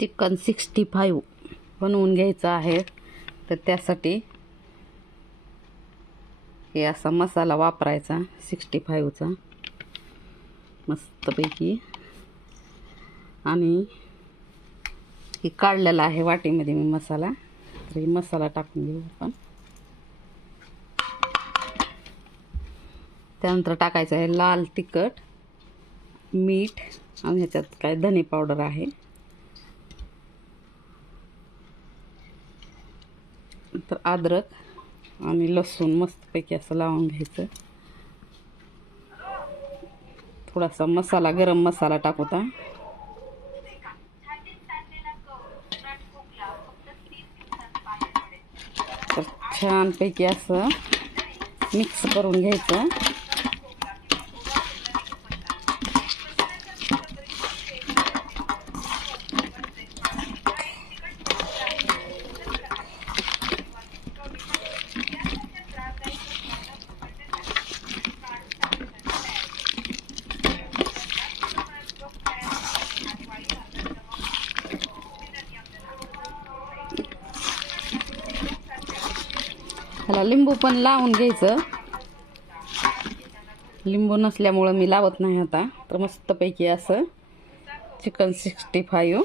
Chicken sixty five बनवून घ्यायचं आहे. तर त्यासाठी हे असा मसाला वापरायचा सिक्स्टी फाईव्हचा मस्तपैकी. आणि हे काढलेला आहे वाटीमध्ये मी मसाला. तर हे मसाला टाकून घेऊ आपण. त्यानंतर टाकायचं आहे लाल तिखट मीठ आणि ह्याच्यात काय धने पावडर आहे. तर अद्रक आणि लसूण मस्तपैकी असं लावून घ्यायचं. थोडासा मसाला गरम मसाला टाकूता तर छानपैकी असं मिक्स करून घ्यायचं. ह्याला लिंबू पण लावून घ्यायचं. लिंबू नसल्यामुळं मी लावत नाही आता. तर मस्तपैकी असं चिकन सिक्स्टी फाईव्ह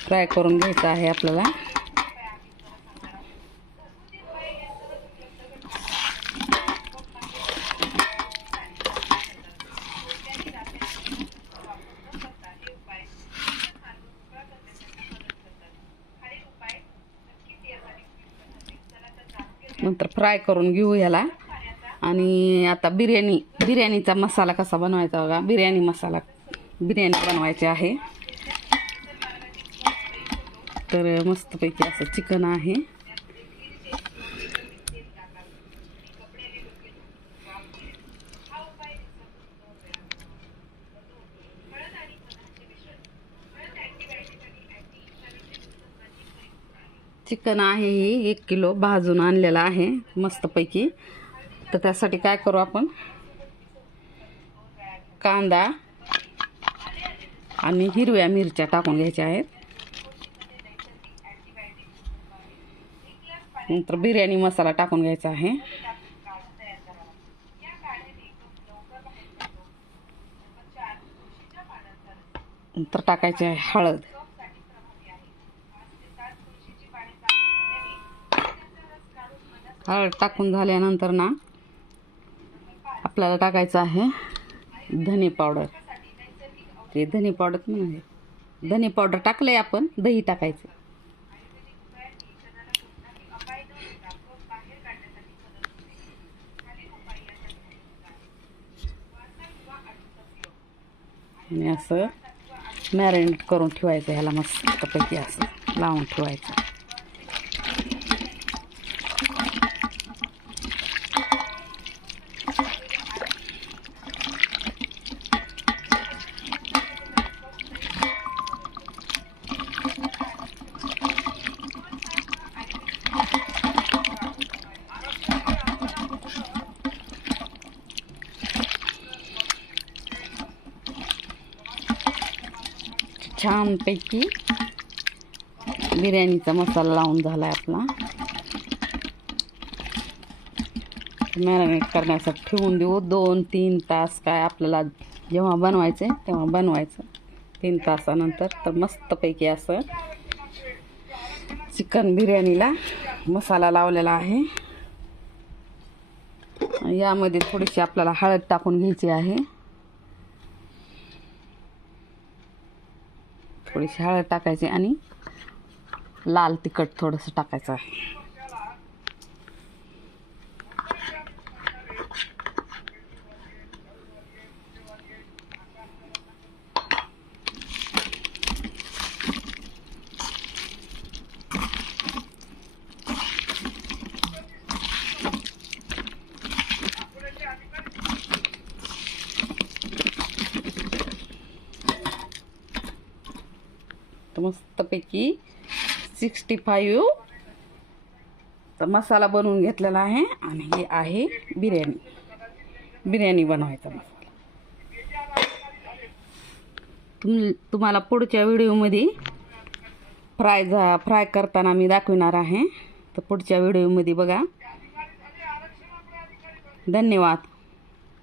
फ्राय करून घ्यायचं आहे आपल्याला. नंतर फ्राय करून घेऊ ह्याला. आणि आता बिर्याणी बिर्याणीचा मसाला कसा बनवायचा बघा. बिर्याणी मसाला बिर्याणी बनवायची आहे. तर मस्तपैकी असं चिकन आहे. चिकन आहे ही एक किलो भाजून आणलेलं आहे मस्तपैकी. तर त्यासाठी काय करू आपण? कांदा आणि हिरव्या मिरच्या टाकून घ्यायच्या आहेत. नंतर बिर्याणी मसाला टाकून घ्यायचा आहे. नंतर टाकायची आहे हळद. हळद टाकून झाल्यानंतर ना आपल्याला टाकायचं आहे धने पावडर. ते धने पावडर म्हणा धने पावडर टाकलंय आपण दही टाकायचं. आणि असं मॅरिनेट करून ठेवायचं ह्याला मस्तपैकी असं लावून ठेवायचं. छानपैकी बिर्याणीचा मसाला लावून झाला आहे आपला. मॅरिनेट करण्यासाठी ठेवून देऊ. दोन तीन तास काय आपल्याला जेव्हा बनवायचं आहे तेव्हा बनवायचं. तीन तासानंतर तर मस्तपैकी असं चिकन बिर्याणीला मसाला लावलेला आहे. यामध्ये थोडीशी आपल्याला हळद टाकून घ्यायची आहे. थोडीशी हळद टाकायची आणि लाल तिखट थोडंसं टाकायचं आहे. तर मस्तपैकी सिक्स्टी फाईव्ह तर मसाला बनवून घेतलेला आहे. आणि हे आहे बिर्याणी. बिर्याणी बनवायचा मसाला. तुम तुम्हाला पुढच्या व्हिडिओमध्ये फ्राय झा फ्राय करताना मी दाखविणार आहे. तर पुढच्या व्हिडिओमध्ये बघा. धन्यवाद.